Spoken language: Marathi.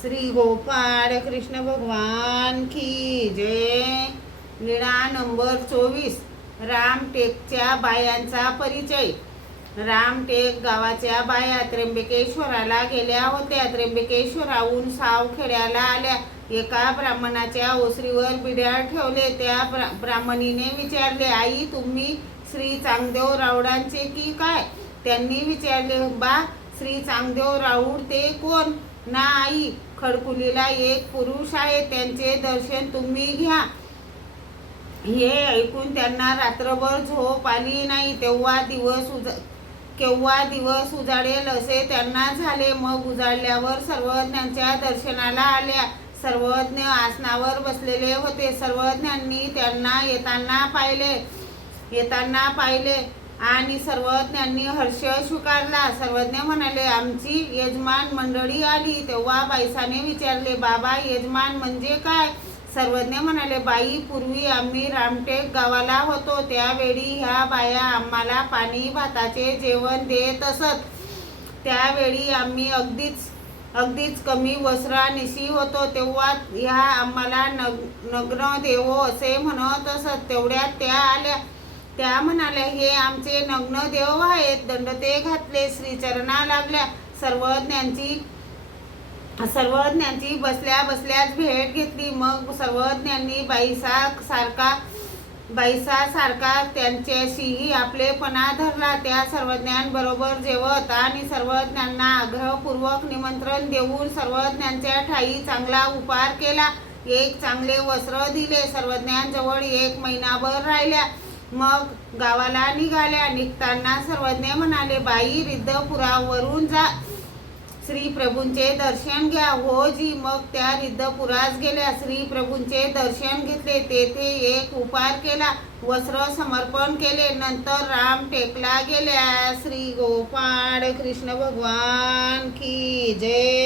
श्री गोपाळ कृष्ण भगवान की जय। लीळा नंबर 24। रामटेकच्या बायांचा परिचय। रामटेक गावाच्या बाया त्र्यंबकेश्वराला गेल्या होत्या। त्र्यंबकेश्वराहून सावखेड्याला आल्या। एका ब्राह्मणाच्या ओसरीवर बिड्या ठेवले। त्या ब्राह्मणीने विचारले, आई तुम्ही श्री चांगदेव राऊडांचे की काय? त्यांनी विचारले, बा श्री चांगदेव राऊड ते कोण? ना आई, खडकुलीला एक पुरुष आहे, त्यांचे दर्शन तुम्ही घ्या। हे ऐकून त्यांना रात्रभर झोप आली नाही। केव्हा दिवस उजाडेल असे त्यांना झाले। मग उजाडल्यावर सर्वज्ञांच्या दर्शनाला आल्या। सर्वज्ञ आसनावर बसलेले होते। सर्वज्ञांनी त्यांना येताना पाहिले आणि सर्वज्ञांनी हर्ष स्वीकारला। सर्वज्ञ म्हणाले, आमची यजमान मंडळी आली। तेव्हा बाईसाने विचारले, बाबा यजमान म्हणजे काय? सर्वज्ञ म्हणाले, बाई पूर्वी आम्ही रामटेक गावाला होतो, त्यावेळी ह्या बाया आम्हाला पाणी भाताचे जेवण देत असत। त्यावेळी आम्ही अगदीच कमी वस्त्रानिशी होतो, तेव्हा ह्या आम्हाला नग्न देवो असे म्हणत असत। तेवढ्यात त्या आल्या। त्या म्हणाल्या, हे आमचे नग्न देव आहेत। दंडते घातले, श्रीचरणा लागल्या। सर्वज्ञांची बसल्या बसल्याच भेट घेतली। मग सर्वज्ञांनी बाईसासारखा त्यांच्याशीही आपलेपणा धरला। त्या सर्वज्ञांबरोबर जेवत आणि सर्वज्ञांना आग्रहपूर्वक निमंत्रण देऊन सर्वज्ञांच्या ठायी चांगला उपहार केला। एक चांगले वस्त्र दिले। सर्वज्ञांजवळ 1 महिनाभर राहिल्या। मग गावाला निघाल्या। निघताना सर्वज्ञ म्हणाले, बाई रिद्धपुरावरून जा, श्री प्रभूंचे दर्शन घ्या। हो जी। मग त्या रिद्धपुरास गेल्या। श्री प्रभूंचे दर्शन घेतले। तेथे एक उपहार केला, वस्त्र समर्पण केले, नंतर रामटेकला गेल्या। श्री गोपाळ कृष्ण भगवान की जय।